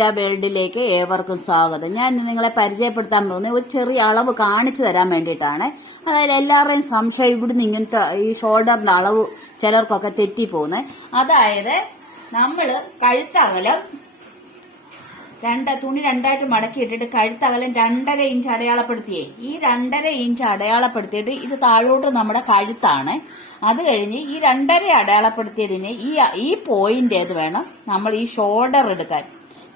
മീര വേൾഡിലേക്ക് ഏവർക്കും സ്വാഗതം. ഞാൻ നിങ്ങളെ പരിചയപ്പെടുത്താൻ പോകുന്നത് ഒരു ചെറിയ അളവ് കാണിച്ചു തരാൻ വേണ്ടിയിട്ടാണ്. അതായത് എല്ലാവരുടെയും സംശയം ഇവിടുന്ന് ഇങ്ങനത്തെ ഈ ഷോൾഡറിന്റെ അളവ് ചിലർക്കൊക്കെ തെറ്റിപ്പോകുന്നത്. അതായത് നമ്മൾ കഴുത്തകലം തുണി രണ്ടായിട്ട് മടക്കി ഇട്ടിട്ട് കഴുത്തകലം 2.5 ഇഞ്ച് അടയാളപ്പെടുത്തിയേ. ഈ 2.5 ഇഞ്ച് അടയാളപ്പെടുത്തിയിട്ട് ഇത് താഴോട്ട് നമ്മുടെ കഴുത്താണ്. അത് കഴിഞ്ഞ് ഈ 2.5 അടയാളപ്പെടുത്തിയതിന് ഈ പോയിന്റ് ഏത് വേണം നമ്മൾ ഈ ഷോൾഡർ എടുക്കാൻ.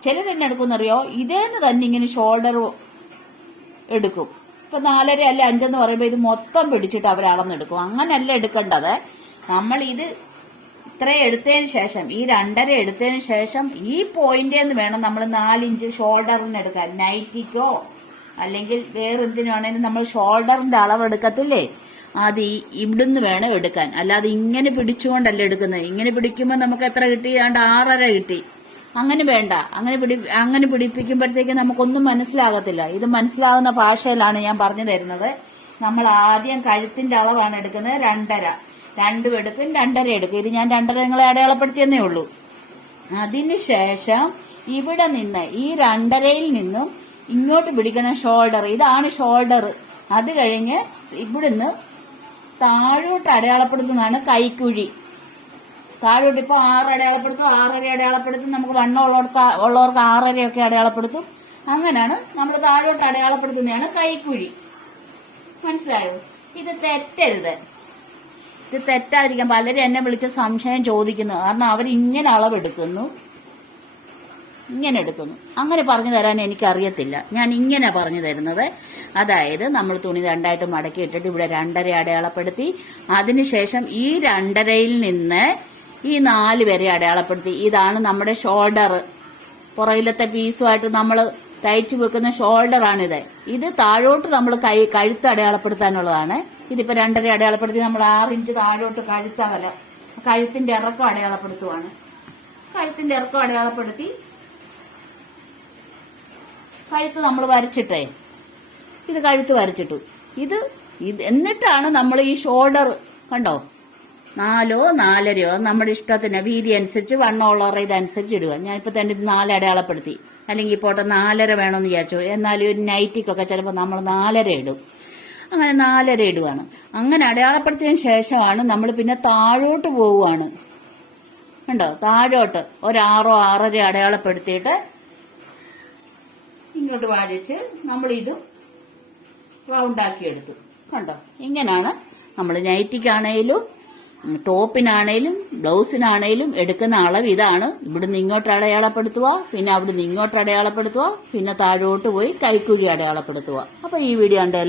ചിലരെന്നെ എടുക്കുന്നറിയോ, ഇതേന്ന് തന്നെ ഇങ്ങനെ ഷോൾഡർ എടുക്കും. ഇപ്പൊ 4.5 അല്ലെ 5 എന്ന് പറയുമ്പോൾ ഇത് മൊത്തം പിടിച്ചിട്ട് അവർ അളന്നെടുക്കും. അങ്ങനല്ല എടുക്കേണ്ടത്. നമ്മൾ ഇത് ഇത്രയും എടുത്തതിന് ശേഷം ഈ 2.5 എടുത്തതിന് ശേഷം ഈ പോയിന്റേന്ന് വേണം നമ്മൾ 4 ഇഞ്ച് ഷോൾഡറിന് എടുക്കാൻ. നൈറ്റിക്കോ അല്ലെങ്കിൽ വേറെന്തിനാണെങ്കിലും നമ്മൾ ഷോൾഡറിന്റെ അളവ് എടുക്കത്തില്ലേ, അത് ഇവിടുന്ന് വേണം എടുക്കാൻ. അല്ലാതെ ഇങ്ങനെ പിടിച്ചുകൊണ്ടല്ല എടുക്കുന്നത്. ഇങ്ങനെ പിടിക്കുമ്പോൾ നമുക്ക് എത്ര കിട്ടി? 6.5 കിട്ടി. അങ്ങനെ വേണ്ട. അങ്ങനെ പിടിപ്പിക്കുമ്പോഴത്തേക്ക് നമുക്കൊന്നും മനസ്സിലാകത്തില്ല. ഇത് മനസ്സിലാകുന്ന ഭാഷയിലാണ് ഞാൻ പറഞ്ഞു തരുന്നത്. നമ്മൾ ആദ്യം കഴുത്തിന്റെ അളവാണ് എടുക്കുന്നത്. 2.5 2 എടുക്കും, 2.5 എടുക്കും. ഇത് ഞാൻ 2.5 നിങ്ങളെ അടയാളപ്പെടുത്തിയെന്നേ ഉള്ളൂ. അതിനുശേഷം ഇവിടെ നിന്ന് ഈ 2.5-യിൽ നിന്നും ഇങ്ങോട്ട് പിടിക്കണം ഷോൾഡർ. ഇതാണ് ഷോൾഡർ. അത് കഴിഞ്ഞ് ഇവിടുന്ന് താഴോട്ട് അടയാളപ്പെടുത്തുന്നതാണ് കൈക്കുഴി. താഴോട്ട് ഇപ്പൊ 6 അടയാളപ്പെടുത്തും, 6.5 അടയാളപ്പെടുത്തും. നമുക്ക് വണ്ണം ഉള്ളവർക്ക് 6.5 ഒക്കെ അടയാളപ്പെടുത്തും. അങ്ങനെയാണ് നമ്മൾ താഴോട്ട് അടയാളപ്പെടുത്തുന്നതാണ് കൈക്കുഴി. മനസ്സിലായോ? ഇത് തെറ്റരുത്. ഇത് തെറ്റാതിരിക്കാൻ പലരും എന്നെ വിളിച്ച സംശയം ചോദിക്കുന്നു. കാരണം അവർ ഇങ്ങനെ അളവെടുക്കുന്നു, ഇങ്ങനെ എടുക്കുന്നു. അങ്ങനെ പറഞ്ഞു തരാൻ എനിക്കറിയത്തില്ല. ഞാൻ ഇങ്ങനെ പറഞ്ഞു തരുന്നത്. അതായത് നമ്മൾ തുണി 2ആയിട്ട് മടക്കി ഇട്ടിട്ട് ഇവിടെ 2.5 അടയാളപ്പെടുത്തി. അതിനുശേഷം ഈ 2.5-യിൽ നിന്ന് ഈ 4 വരെ അടയാളപ്പെടുത്തി. ഇതാണ് നമ്മുടെ ഷോൾഡർ. പുറകിലത്തെ പീസുമായിട്ട് നമ്മൾ തയ്ച്ചു വെക്കുന്ന ഷോൾഡറാണിത്. ഇത് താഴോട്ട് നമ്മൾ കഴുത്ത് അടയാളപ്പെടുത്താനുള്ളതാണ്. ഇതിപ്പോ 2.5 അടയാളപ്പെടുത്തി നമ്മൾ 6 ഇഞ്ച് താഴോട്ട് കഴുത്തകലം, കഴുത്തിന്റെ ഇറക്കം അടയാളപ്പെടുത്തുവാണ്. കഴുത്തിന്റെ ഇറക്കം അടയാളപ്പെടുത്തി കഴുത്ത് നമ്മൾ വരച്ചിട്ടേ, ഇത് കഴുത്ത് വരച്ചിട്ടു. ഇത് എന്നിട്ടാണ് നമ്മൾ ഈ ഷോൾഡർ കണ്ടോ 4 4.5 നമ്മുടെ ഇഷ്ടത്തിന് വീതി അനുസരിച്ച് വണ്ണമുള്ളവരുടെ ഇതനുസരിച്ച് ഇടുക. ഞാനിപ്പോ തന്നെ ഇത് 4 അടയാളപ്പെടുത്തി. അല്ലെങ്കിൽ പോട്ടെ 4.5 വേണമെന്ന് വിചാരിച്ചു. എന്നാലും ഒരു നൈറ്റിക്കൊക്കെ ചിലപ്പോൾ നമ്മൾ 4.5 ഇടും. അങ്ങനെ 4.5 ഇടുവാണ്. അങ്ങനെ അടയാളപ്പെടുത്തിയതിന് ശേഷമാണ് നമ്മൾ പിന്നെ താഴോട്ട് പോവുകയാണ്. കണ്ടോ, താഴോട്ട് ഒരു 6 6.5 അടയാളപ്പെടുത്തിയിട്ട് ഇങ്ങോട്ട് വാഴിച്ച് നമ്മൾ ഇതും റൗണ്ടാക്കി എടുത്തു. കണ്ടോ, ഇങ്ങനെയാണ് നമ്മൾ നൈറ്റിക്കാണേലും ടോപ്പിനാണേലും ബ്ലൗസിനാണേലും എടുക്കുന്ന അളവ് ഇതാണ്. ഇവിടുന്ന് ഇങ്ങോട്ട് അടയാളപ്പെടുത്തുക, പിന്നെ അവിടുന്ന് ഇങ്ങോട്ട് അടയാളപ്പെടുത്തുക, പിന്നെ താഴോട്ട് പോയി കൈക്കുഴി അടയാളപ്പെടുത്തുക. അപ്പൊ ഈ വീഡിയോ ഉണ്ട്.